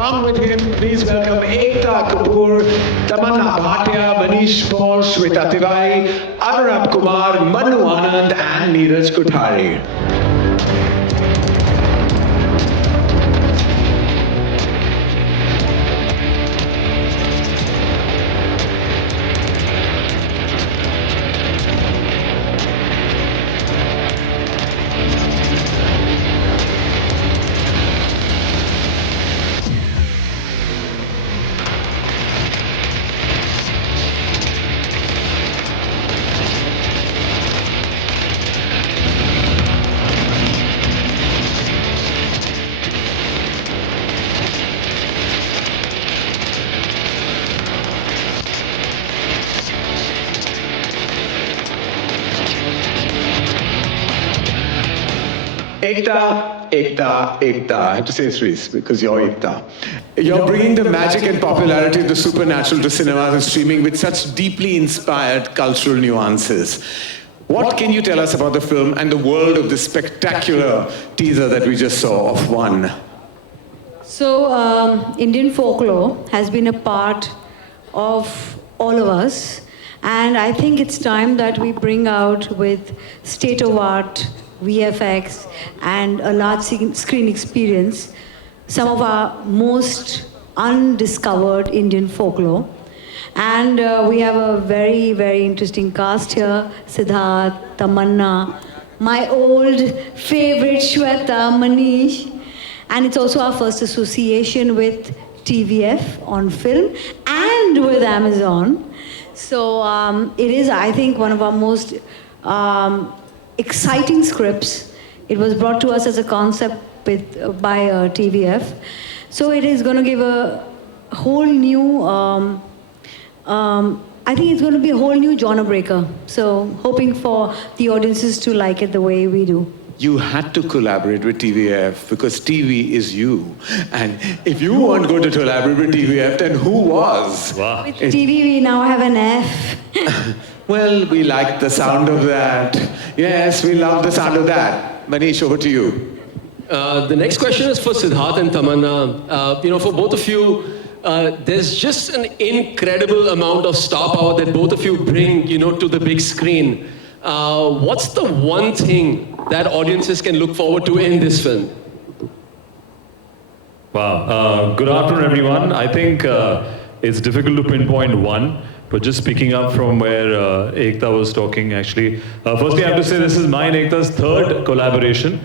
along with him, please welcome Ekta Kapoor, Tamannaah Bhatia, Manish Paul, Shweta Tiwari, Anurag Kumar, Manu Anand, and Neeraj Kothari. Ekta. I have to say Sris because you're Ekta. You're bringing the magic and popularity of the supernatural to cinemas and streaming with such deeply inspired cultural nuances. What can you tell us about the film and the world of this spectacular teaser that we just saw of Vvan? So, Indian folklore has been a part of all of us, and I think it's time that we bring out with state-of-art VFX and a large screen experience some of our most undiscovered Indian folklore. And we have a very, very interesting cast here. Sidharth, Tamannaah, my old favorite Shweta, Manish. And it's also our first association with TVF on film and with Amazon. So it is, I think, one of our most exciting scripts. It was brought to us as a concept by TVF. So it is going to give a whole new, I think it's going to be a whole new genre breaker. So hoping for the audiences to like it the way we do. You had to collaborate with TVF because TV is you. And if you weren't going to collaborate with TVF, then who was? Wow. With TV, we now have an F. Well, we like the sound of that. Yes, we love the sound of that. Manish, over to you. The next question is for Sidharth and Tamannaah. For both of you, there's just an incredible amount of star power that both of you bring, to the big screen. What's the one thing that audiences can look forward to in this film? Wow. Good afternoon, everyone. I think it's difficult to pinpoint one, but just picking up from where Ekta was talking, actually. Firstly, I have to say this is mine and Ekta's third collaboration,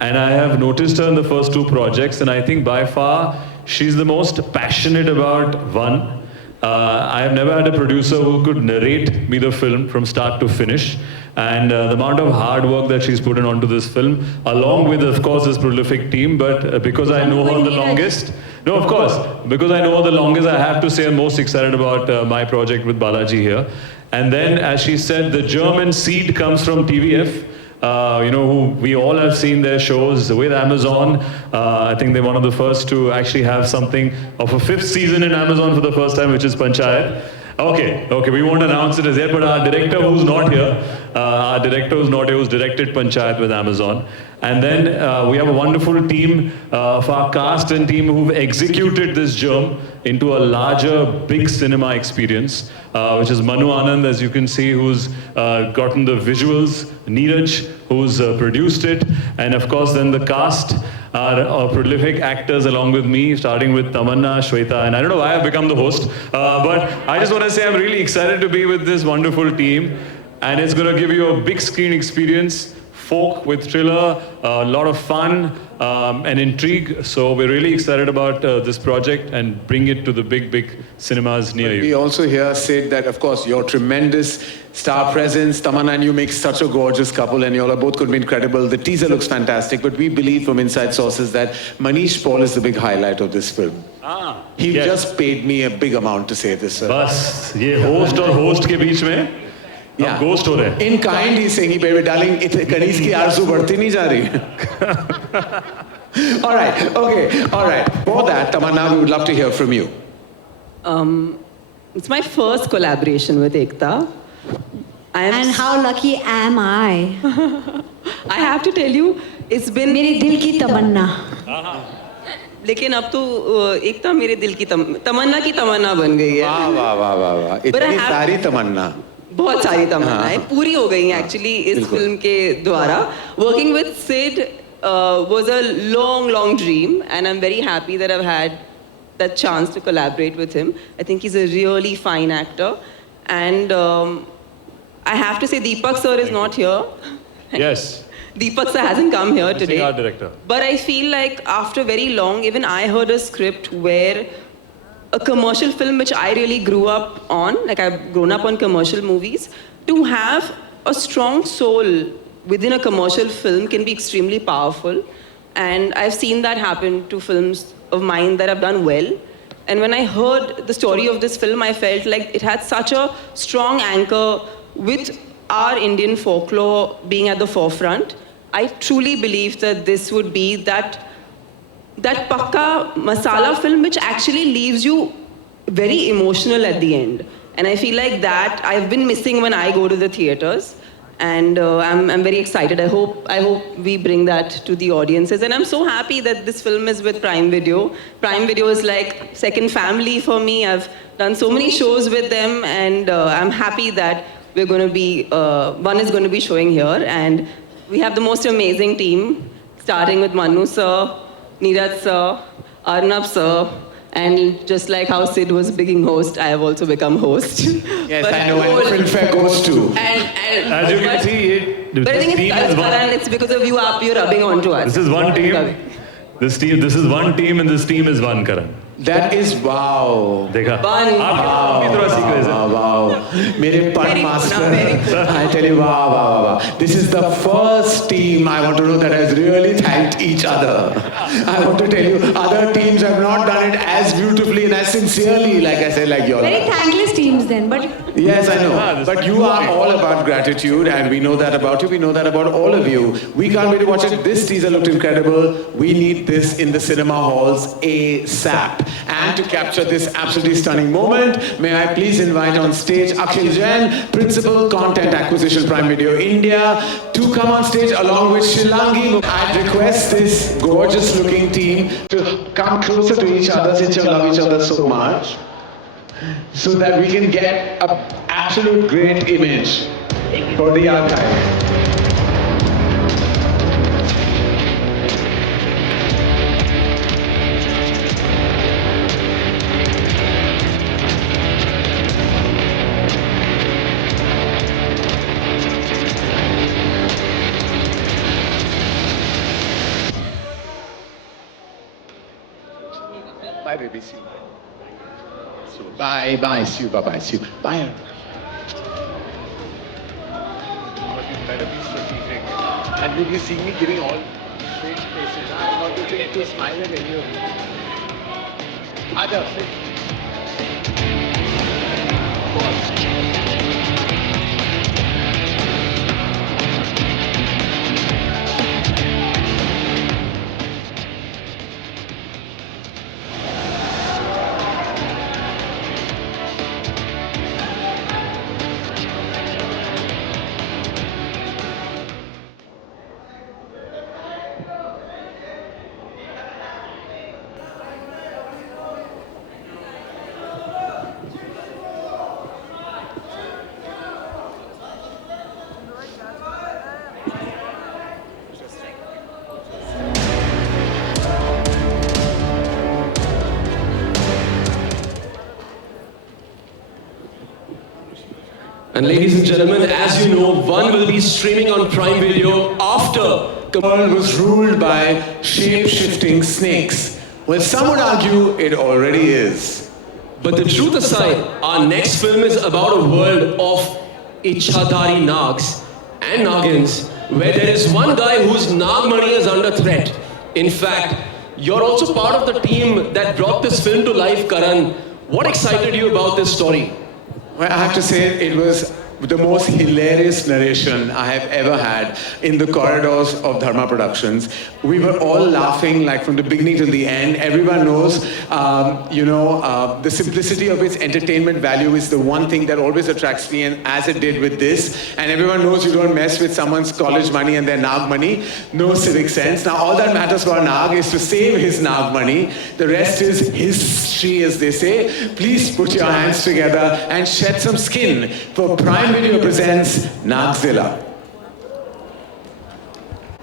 and I have noticed her in the first two projects, and I think by far she's the most passionate about Vvan. I have never had a producer who could narrate me the film from start to finish. And the amount of hard work that she's put in onto this film, along with, of course, this prolific team, but because I know her the longest, no, of course, because I know her the longest, I have to say I'm most excited about my project with Balaji here. And then, as she said, the German seed comes from TVF. Who we all have seen their shows with Amazon. I think they're one of the first to actually have something of a fifth season in Amazon for the first time, which is Panchayat. Okay, we won't announce it as yet, but our director who's not here, who's directed Panchayat with Amazon. And then we have a wonderful team of our cast and team who've executed this germ into a larger, big cinema experience, which is Manu Anand, as you can see, who's gotten the visuals, Neeraj, who's produced it, and of course then the cast are prolific actors along with me, starting with Tamannaah, Shweta, and I don't know why I've become the host, but I just want to say I'm really excited to be with this wonderful team, and it's going to give you a big screen experience, folk with thriller, a lot of fun and intrigue. So we're really excited about this project and bring it to the big cinemas near you. We also hear, Sid, that of course your tremendous star presence, Tamannaah and you make such a gorgeous couple and you all are both going to be incredible. The teaser looks fantastic, but we believe from inside sources that Manish Paul is the big highlight of this film. He just paid me a big amount to say this, sir. बस ये host और host के बीच में Yeah. Ghost हो रहे हैं. In kind, he's saying, he paid, darling, कनीज की आरज़ू बढ़ती नहीं जा रही. All right. For that, Tamannaah, we would love to hear from you. It's my first collaboration with Ekta. And how lucky am I? I have to tell you, it's been... मेरे दिल की तमन्ना. लेकिन अब तो एकता मेरे दिल की तमन्ना की तमन्ना बन गई है. वाह वाह वाह वाह वाह, But I इतनी have- सारी तमन्ना. बहुत सारी तमन्नाएं पूरी हो गई हैं एक्चुअली इस फिल्म के द्वारा. Working with Sid was a long dream, and I'm very happy that I've had that chance to collaborate with him. I think he's a really fine actor, and I have to say Deepak sir is not here. Yes. Deepak sir hasn't come here today. Art director. But I feel like after very long, even I heard a script where a commercial film which I really grew up on, like I've grown up on commercial movies, to have a strong soul within a commercial film can be extremely powerful. And I've seen that happen to films of mine that have done well. And when I heard the story of this film, I felt like it had such a strong anchor with our Indian folklore being at the forefront. I truly believe that this would be that pakka masala film which actually leaves you very emotional at the end. And I feel like that I've been missing when I go to the theaters. And I'm very excited. I hope we bring that to the audiences. And I'm so happy that this film is with Prime Video. Prime Video is like second family for me. I've done so many shows with them, and I'm happy that we're going to be, one is going to be showing here. And we have the most amazing team, starting with Manu sir, Neeraj sir, Arnab sir, and just like how Sid was being host, I have also become host. Yes, I know, and Filmfare goes too. And As you can see, but I this think team it's is one. Karan, it's because of you, you're rubbing onto us. This is one team. This is one team, and this team is one, Karan. That is wow. देखा? One. आप भी थोड़ा सीख रहे थे. Wow. Mere pun Very master. good, very I tell you, wow. This is the first team I want to know that has really thanked each other. I want to tell you, other teams have not done it as beautifully and as sincerely, like I said, like you all. Very thankless teams then, but Yes, I know. this But is you are all about gratitude, and we know that about you. We know that about all of you. We can't wait to watch it. This teaser looked incredible. We need this in the cinema halls ASAP. And to capture this absolutely stunning moment, may I please invite on stage Akhil Jain, Principal Content Acquisition Prime Video India, to come on stage along with Shilangi. I'd request this gorgeous-looking team to come closer to each other since you love each other so much, so that we can get an absolute great image for the archive. Bye, baby. See you. Bye. See you. Bye. See you. Bye. But you better be strategic. And when you see me giving all straight faces, I'm not going to smile at any of you. Other And ladies and gentlemen, as you know, Vvan will be streaming on Prime Video after. the world was ruled by shape-shifting snakes. Well, some would argue it already is. But the truth aside, our next film is about a world of Ichhadari Nags and Nagins, where there is one guy whose Nagmani is under threat. In fact, you're also part of the team that brought this film to life, Karan. What excited you about this story? Well, I have to say it was the most hilarious narration I have ever had in the corridors of Dharma Productions. We were all laughing like from the beginning to the end. Everyone knows, the simplicity of its entertainment value is the one thing that always attracts me, and as it did with this. And everyone knows you don't mess with someone's college money and their Nag money. No civic sense. Now all that matters for a Nag is to save his Nag money. The rest is history, as they say. Please put your hands together and shed some skin for Prime Video presents Nagzilla.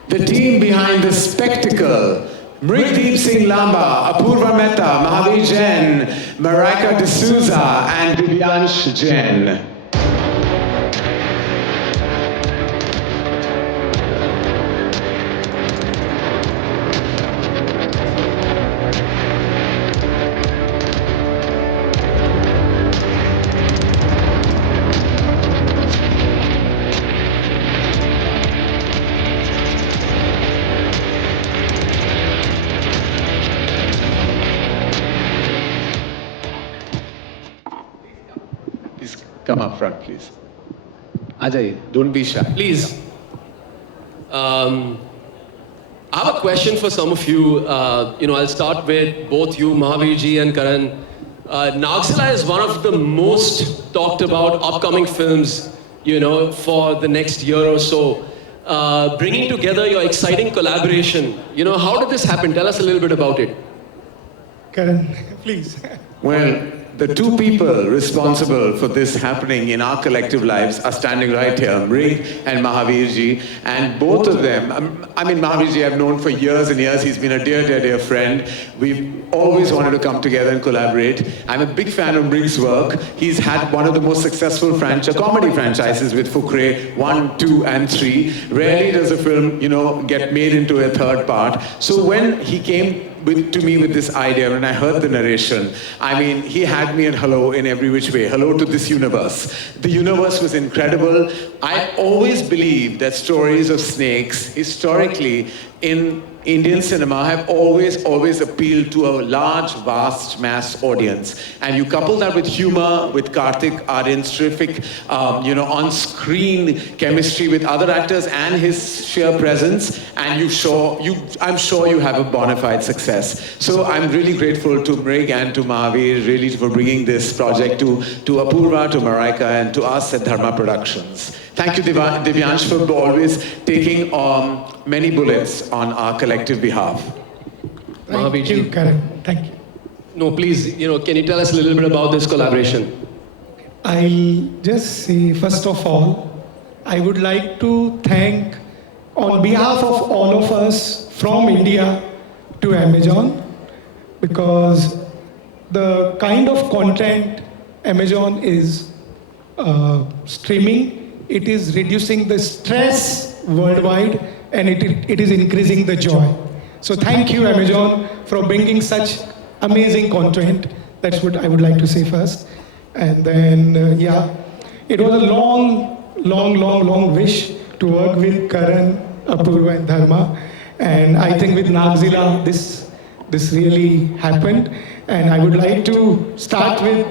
The team behind the spectacle: Mrigdeep Singh Lamba, Apurva Mehta, Mahavir Jain, Marika D'Souza and Divyansh Jain. Come up front, please. Ajay, don't be shy. Please. I have a question for some of you. I'll start with both you, Mahavir ji and Karan. Nagzilla is one of the most talked about upcoming films, for the next year or so. Bringing together your exciting collaboration. How did this happen? Tell us a little bit about it. Karan, please. Well, the two people responsible for this happening in our collective lives are standing right here, Mrig and Mahavir ji. And both of them, Mahavir ji I've known for years and years. He's been a dear, dear, dear friend. We've always wanted to come together and collaborate. I'm a big fan of Mrig's work. He's had one of the most successful comedy franchises with Fukre 1, 2 and 3. Rarely does a film, get made into a third part. So when he came to me with this idea, when I heard the narration, he had me at hello in every which way. Hello to this universe. The universe was incredible. I always believed that stories of snakes, historically, in Indian cinema have always appealed to a large, vast mass audience. And you couple that with humor, with Karthik Aryan's terrific, on-screen chemistry with other actors and his sheer presence, and I'm sure you have a bona fide success. So I'm really grateful to Mrig and to Mahavir really for bringing this project to Apurva, to Marika, and to us at Dharma Productions. Thank you, Divyansh, for always taking many bullets on our collective behalf. Thank you, Karan. Thank you. No, please, can you tell us a little bit about this collaboration? I'll just say, first of all, I would like to thank, on behalf of all of us from India to Amazon, because the kind of content Amazon is streaming, it is reducing the stress worldwide, and it is increasing the joy. So thank you, Amazon, for bringing such amazing content. That's what I would like to say first. And then, it was a long wish to work with Karan, Apurva and Dharma. And I think with Nagzilla, this really happened. And I would like to start with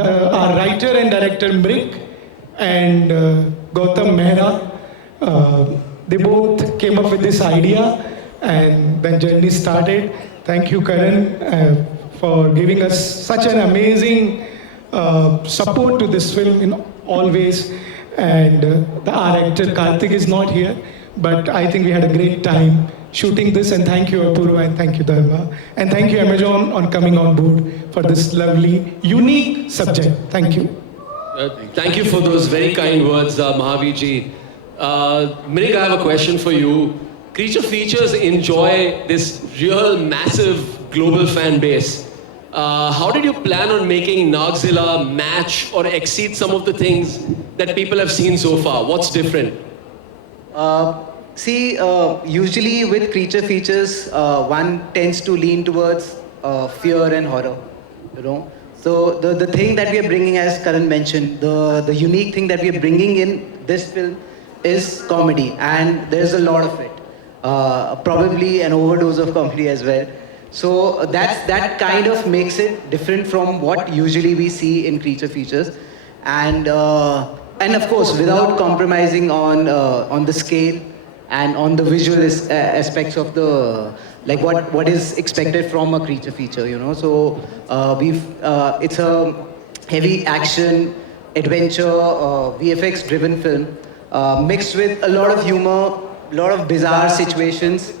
our writer and director, Mrig, and Gautam Mehra. They both came up with this idea, and then journey started. Thank you, Karan, for giving us such an amazing support to this film in all ways. And our actor Karthik is not here, but I think we had a great time shooting this. And thank you, Apurva, and thank you, Dharma, and thank you, Amazon, on coming on board for this lovely, unique subject. Thank you. Thank you for those very kind words, Mahavir ji. Mrig, I have a question for you. Creature Features enjoy this real massive global fan base. How did you plan on making Nagzilla match or exceed some of the things that people have seen so far? What's different? Usually with Creature Features, one tends to lean towards fear and horror, So the thing that we are bringing, as Karan mentioned, the unique thing that we are bringing in this film is comedy, and there's a lot of it. Probably an overdose of comedy as well. So that kind of makes it different from what usually we see in Creature Features. And and of course, without compromising on the scale and on the visual aspects of the like what is expected from a creature feature, you know. So it's a heavy action, adventure, VFX driven film, mixed with a lot of humor, a lot of bizarre situations,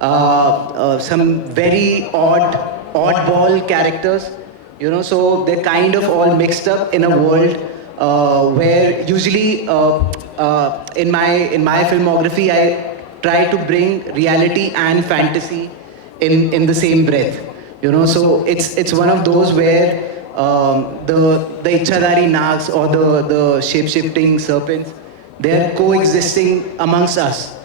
some very oddball characters, you know. So they're kind of all mixed up in a world where usually in my filmography I try to bring reality and fantasy in the same breath, you know. So it's one of those where the Ichhadari Nags or the shape-shifting serpents, they're coexisting amongst us,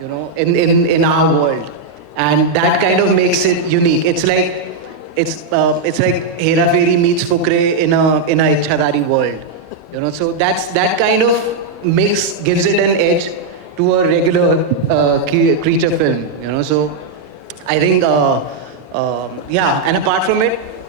you know, in our world, and that kind of makes it unique. It's like Hera Fairy meets Fukre in a Ichhadari world, you know. So that kind of mix gives it an edge to a regular creature film, you know. So I think yeah, and apart from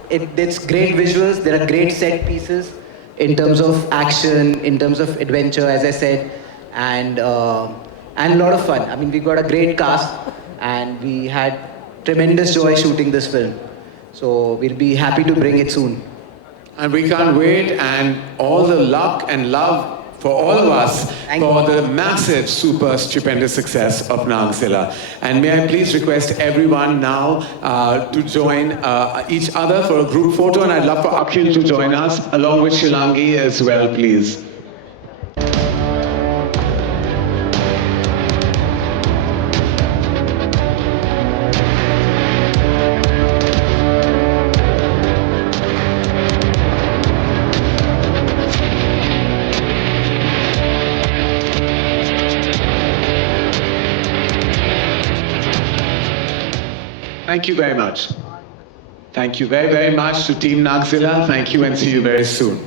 it's great visuals. There are great set pieces in terms of action, in terms of adventure, as I said, and a lot of fun. I mean, we got a great cast, and we had tremendous joy shooting this film. So we'll be happy to bring it soon. And we can't wait, and all the luck and love for all of us for the massive, super, stupendous success of Nagzilla. And may I please request everyone now to join each other for a group photo, and I'd love for Akhil to join us, along with Shilangi as well, please. Thank you very much. Thank you very, very much to Team Nagzilla. Thank you, and see you very soon.